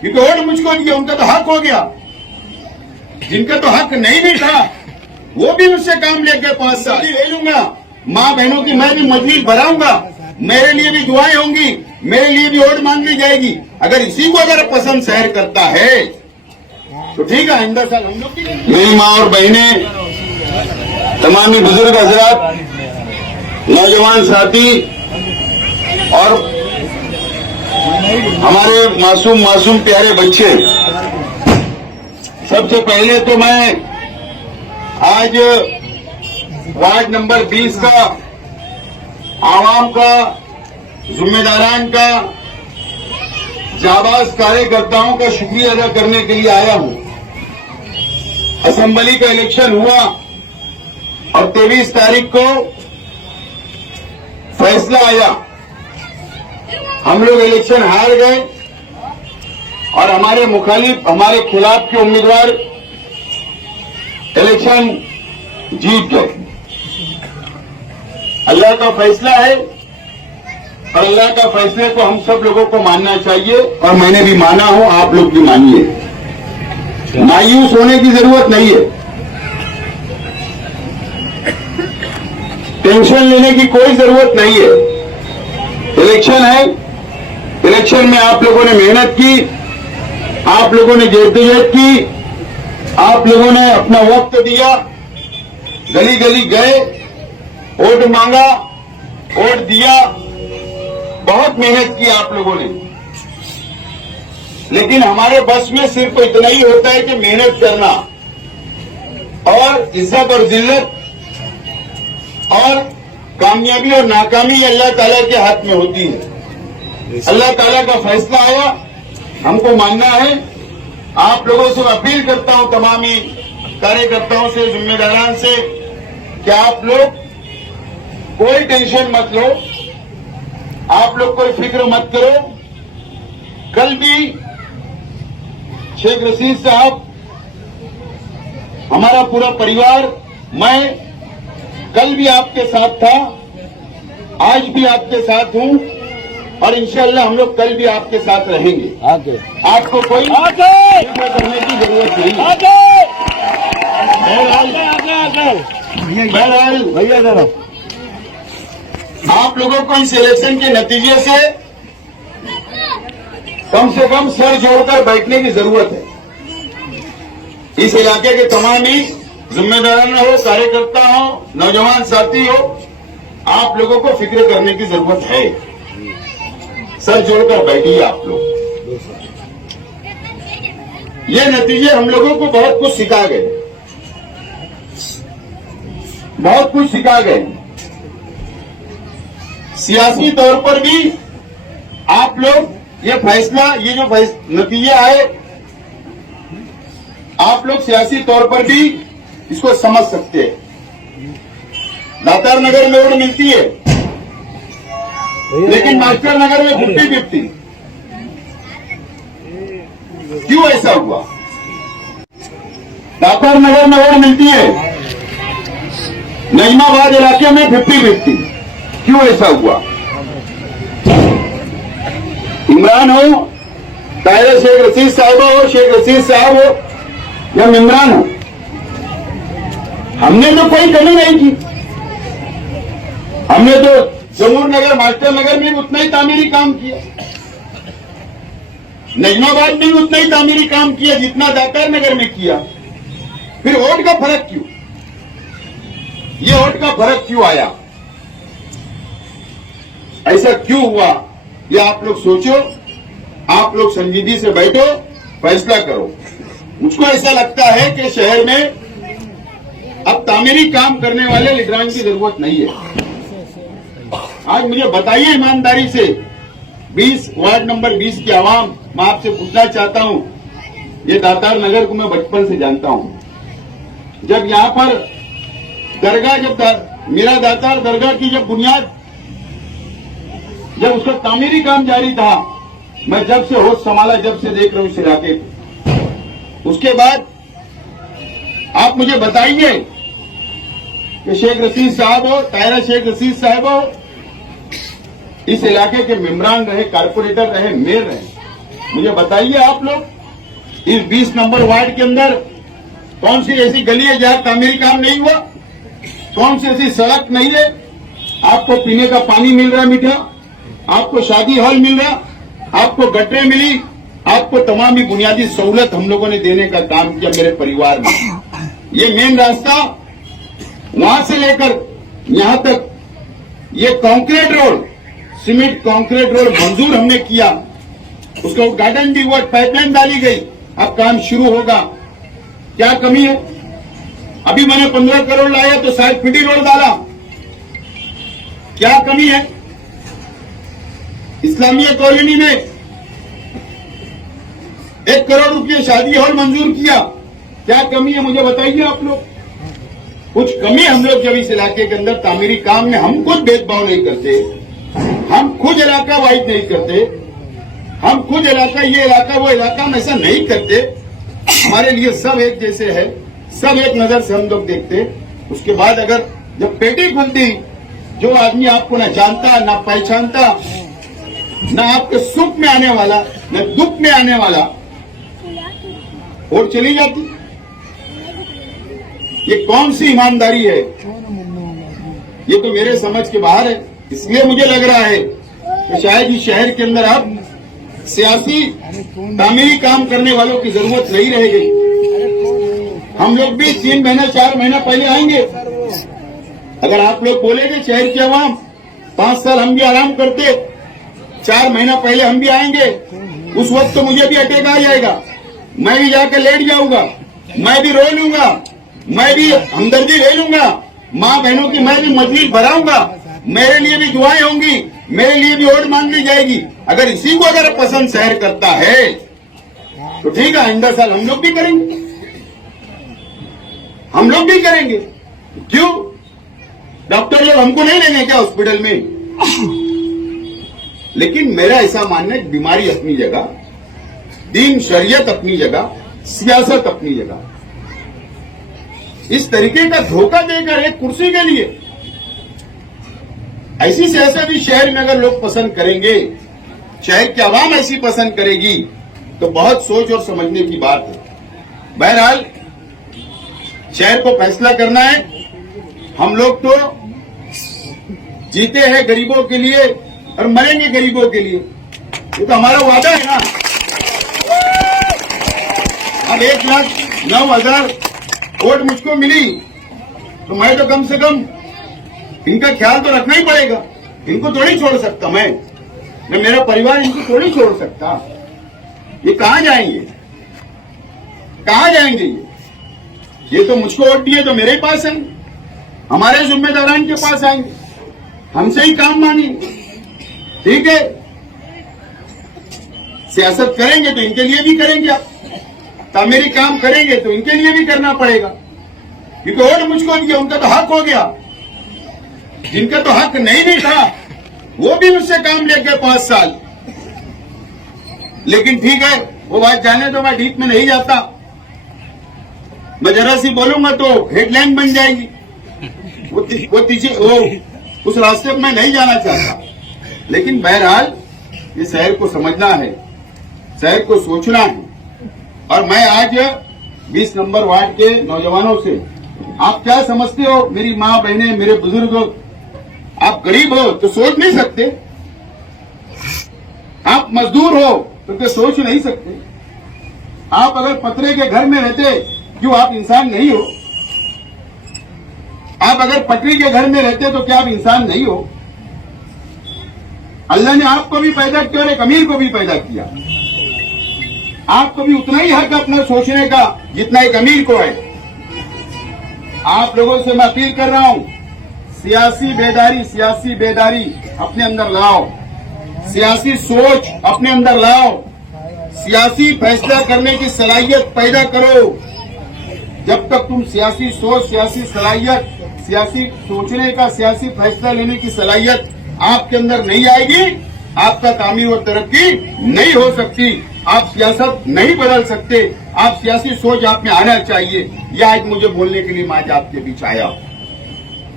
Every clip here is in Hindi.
क्योंकि वोट मुझको दिया, उनका तो हक हो गया। जिनका तो हक नहीं भी था वो भी मुझसे काम लेके 5 साल ले लूंगा। माँ बहनों की मैं भी मजबूरी बढ़ाऊंगा, मेरे लिए भी दुआएं होंगी, मेरे लिए भी वोट मांगी जाएगी। अगर इसी को अगर पसंद शहर करता है तो ठीक है, आइंदा साल हम लोग की। मेरी माँ और बहनें, तमामी बुजुर्ग हजरात, नौजवान साथी और हमारे मासूम प्यारे बच्चे, सबसे पहले तो मैं आज वार्ड नंबर 20 का आवाम का, जिम्मेदारान का, जाबाज कार्यकर्ताओं का शुक्रिया अदा करने के लिए आया हूं। असेंबली का इलेक्शन हुआ और 23 तारीख को फैसला आया। हम लोग इलेक्शन हार गए और हमारे मुखालिफ, हमारे खिलाफ के उम्मीदवार इलेक्शन जीत गए। अल्लाह का फैसला है और अल्लाह का फैसले को हम सब लोगों को मानना चाहिए और मैंने भी माना हूं, आप लोग भी मानिए। मायूस होने की जरूरत नहीं है, टेंशन लेने की कोई जरूरत नहीं है। इलेक्शन है, इलेक्शन में आप लोगों ने मेहनत की, आप लोगों ने जद्दोजहद की, आप लोगों ने अपना वक्त दिया, गली गली गए, वोट मांगा, वोट दिया, बहुत मेहनत की आप लोगों ने। लेकिन हमारे बस में सिर्फ इतना ही होता है कि मेहनत करना, और इज्जत और जिल्लत और कामयाबी और नाकामी अल्लाह ताला के हाथ में होती है। अल्लाह ताला का फैसला आया, हमको मानना है। आप लोगों से अपील करता हूं, तमामी कार्यकर्ताओं से, जिम्मेदारान से, कि आप लोग कोई टेंशन मत लो, आप लोग कोई फिक्र मत करो। कल भी शेख रशीद साहब, हमारा पूरा परिवार, मैं कल भी आपके साथ था, आज भी आपके साथ हूं और इंशाअल्लाह हम लोग कल भी आपके साथ रहेंगे। आपको कोई फिक्र करने की जरूरत नहीं। बहरहाल भैया जरा, आप लोगों को इस इलेक्शन के नतीजे से कम सर जोड़कर बैठने की जरूरत है। इस इलाके के तमाम ही जिम्मेदारान हो, कार्यकर्ता हो, नौजवान साथी हो, आप लोगों को फिक्र करने की जरूरत है। सर जोड़कर बैठिए आप लोग। ये नतीजे हम लोगों को बहुत कुछ सिखा गए, बहुत कुछ सिखा गए। सियासी तौर पर भी आप लोग ये फैसला, ये जो नतीजे आए, आप लोग सियासी तौर पर भी इसको समझ सकते हैं। दातार नगर में वोट मिलती है, लेकिन मास्टर नगर में 50-50। क्यों ऐसा हुआ? दातार नगर में वोट मिलती है, नईमाबाद इलाके में 50-50। क्यों ऐसा हुआ? इमरान हो, ताहिर शेख रशीद साहिबा हो, शेख रशीद साहब हो या इमरान हो, हमने तो कोई कमी नहीं की। हमने तो जमूर नगर, मास्टर नगर में भी उतना ही तामीरी काम किया, नजमाबाद में भी उतना ही तामीरी काम किया जितना दातार नगर में किया। फिर वोट का फर्क क्यों? ये वोट का फर्क क्यों आया? ऐसा क्यों हुआ? ये आप लोग सोचो, आप लोग संजीदगी से बैठो, फैसला करो। मुझको ऐसा लगता है कि शहर में अब तामीरी काम करने वाले लीडरान की जरूरत नहीं है। आज मुझे बताइए ईमानदारी से, 20 वार्ड नंबर 20 की आवाम, मैं आपसे पूछना चाहता हूं, ये दातार नगर को मैं बचपन से जानता हूं। जब यहां पर दरगाह, जब मेरा दातार दरगाह की जब बुनियाद, जब उसका तामीरी काम जारी था, मैं जब से होश संभाला, जब से देख रहा हूं इस इलाके को। उसके बाद आप मुझे बताइए कि शेख रशीद साहब हो, ताहिरा शेख रशीद साहब हो, इस इलाके के मेंबरान रहे, कारपोरेटर रहे, मेयर रहे, मुझे बताइए आप लोग, इस 20 नंबर वार्ड के अंदर कौन सी ऐसी गली है जहां तामीरी काम नहीं हुआ? कौन सी ऐसी सड़क नहीं है? आपको पीने का पानी मिल रहा मीठा, आपको शादी हॉल मिल रहा, आपको गटरें मिली, आपको तमाम ही बुनियादी सहूलत हम लोगों ने देने का काम किया मेरे परिवार में। ये मेन रास्ता वहां से लेकर यहां तक ये concrete road, cement concrete road मंजूर हमने किया, उसका उद्घाटन भी हुआ, पाइपलाइन डाली गई, अब काम शुरू होगा। क्या कमी है? अभी मैंने 15 करोड़ लाया तो शायद फिटी रोड डाला, क्या कमी है? इस्लामिया कॉलोनी में 1 करोड़ रुपये शादी हॉल मंजूर किया, क्या कमी है मुझे बताइए आप लोग। कुछ कमी हम लोग जब इस इलाके के अंदर तामीरी काम में हम खुद भेदभाव नहीं करते, हम खुद इलाका वाइज नहीं करते, हम खुद इलाका ये इलाका वो इलाका हम ऐसा नहीं करते। हमारे लिए सब एक जैसे है, सब एक नजर से हम लोग देखते। उसके बाद अगर जब पेटी खुलती, जो आदमी आपको न जानता ना पहचानता, न आपके सुख में आने वाला न दुख में आने वाला, और चली जाती। ये कौन सी ईमानदारी है? ये तो मेरे समझ के बाहर है। इसलिए मुझे लग रहा है कि शायद इस शहर के अंदर अब सियासी तामीरी काम करने वालों की जरूरत नहीं रह गई। हम लोग भी 3 महीना 4 महीना पहले आएंगे। अगर आप लोग बोलेंगे शहर की आवाम 5 साल हम भी आराम करते, 4 महीना पहले हम भी आएंगे, उस वक्त तो मुझे भी अटैक आ जाएगा, मैं भी जाकर लेट जाऊंगा, मैं भी रो लूंगा, मैं भी हमदर्दी ले लूंगा, माँ बहनों की मैं भी मजलिस भराऊंगा, मेरे लिए भी दुआएं होंगी, मेरे लिए भी वोट मांग ली जाएगी। अगर इसी को अगर पसंद शहर करता है तो ठीक है, आइंदा साल हम लोग भी करेंगे, हम लोग भी करेंगे। क्यों? डॉक्टर लोग हमको नहीं लेंगे क्या हॉस्पिटल में? लेकिन मेरा ऐसा मानना है, बीमारी अपनी जगह, दीन शरीयत अपनी जगह, सियासत अपनी जगह। इस तरीके का धोखा देकर एक कुर्सी के लिए ऐसी सियासत इस शहर में अगर लोग पसंद करेंगे, शहर की आवाम ऐसी पसंद करेगी, तो बहुत सोच और समझने की बात है। बहरहाल शहर को फैसला करना है। हम लोग तो जीते हैं गरीबों के लिए और मरेंगे गरीबों के लिए, ये तो हमारा वादा है ना। अब 1,09,000 वोट मुझको मिली तो मैं तो कम से कम इनका ख्याल तो रखना ही पड़ेगा। इनको थोड़ी छोड़ सकता मैं, न मेरा परिवार इनको थोड़ी छोड़ सकता। ये कहां जाएंगे, कहां जाएंगे? ये तो मुझको वोट दिए तो मेरे पास आएंगे, हमारे जिम्मेदारान के पास आएंगे, हमसे ही काम मांगेंगे। ठीक है, सियासत करेंगे तो इनके लिए भी करेंगे, आप तामीरी काम करेंगे तो इनके लिए भी करना पड़ेगा, क्योंकि वोट मुझको दिया, उनका तो हक हो गया। जिनका तो हक नहीं भी था वो भी मुझसे काम ले गए 5 साल। लेकिन ठीक है, वो बात जाने तो मैं डीप में नहीं जाता, मैं जरा सी बोलूंगा तो हेडलाइन बन जाएगी। वो उस रास्ते पर मैं नहीं जाना चाहता। लेकिन बहरहाल ये शहर को समझना है, शहर को सोचना है। और मैं आज 20 नंबर वार्ड के नौजवानों से, आप क्या समझते हो? मेरी माँ बहनें, मेरे बुजुर्ग, आप गरीब हो तो सोच नहीं सकते, आप मजदूर हो तो क्या सोच नहीं सकते, आप अगर पतरे के घर में रहते क्यों आप इंसान नहीं हो? आप अगर पटरी के घर में रहते तो क्या आप इंसान नहीं हो? अल्लाह ने आपको भी पैदा किया और एक अमीर को भी पैदा किया। आपको भी उतना ही हक अपना सोचने का जितना एक अमीर को है। आप लोगों से मैं अपील कर रहा हूं, सियासी बेदारी अपने अंदर लाओ, सियासी सोच अपने अंदर लाओ, सियासी फैसला करने की सलाहियत पैदा करो। जब तक तुम सियासी सोच, सियासी सलाहियत, सियासी सोचने का, सियासी फैसला लेने की सलाहियत आपके अंदर नहीं आएगी, आपका तामीर और तरक्की नहीं हो सकती, आप सियासत नहीं बदल सकते। आप सियासी सोच आप में आना चाहिए। यह आज मुझे बोलने के लिए मैं आज आपके बीच आया।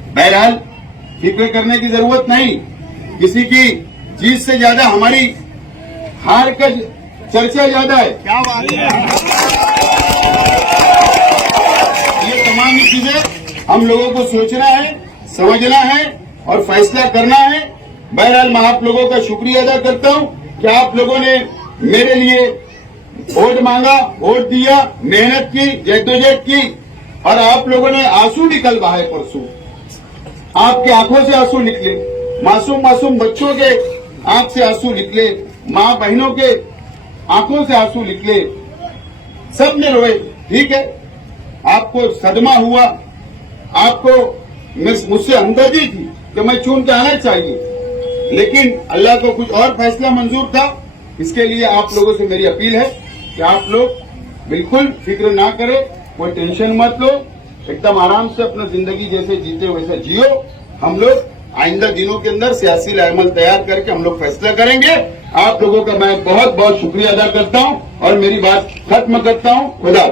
बहरहाल फिक्र करने की जरूरत नहीं, किसी की जीत से ज्यादा हमारी हार का चर्चा ज्यादा है। क्या बात है। ये तमाम चीजें हम लोगों को सोचना है, समझना है और फैसला करना है। बहरहाल मैं आप लोगों का शुक्रिया अदा करता हूं कि आप लोगों ने मेरे लिए वोट मांगा, वोट दिया, मेहनत की, जद्दोजहद की और आप लोगों ने आंसू निकल बहाए परसों। आपकी आंखों से आंसू निकले, मासूम मासूम बच्चों के आंख से आंसू निकले, मां बहनों के आंखों से आंसू निकले, सब ने रोए। ठीक है, आपको सदमा हुआ, आपको मुझसे हमदर्दी थी कि मैं चुन के आना चाहिए, लेकिन अल्लाह को कुछ और फैसला मंजूर था। इसके लिए आप लोगों से मेरी अपील है कि आप लोग बिल्कुल फिक्र ना करें, कोई टेंशन मत लो, एकदम आराम से अपना जिंदगी जैसे जीते वैसा जियो। हम लोग आइंदा दिनों के अंदर सियासी लाएमल तैयार करके हम लोग फैसला करेंगे। आप लोगों का मैं बहुत बहुत शुक्रिया अदा करता हूं और मेरी बात खत्म करता हूं। खुदा।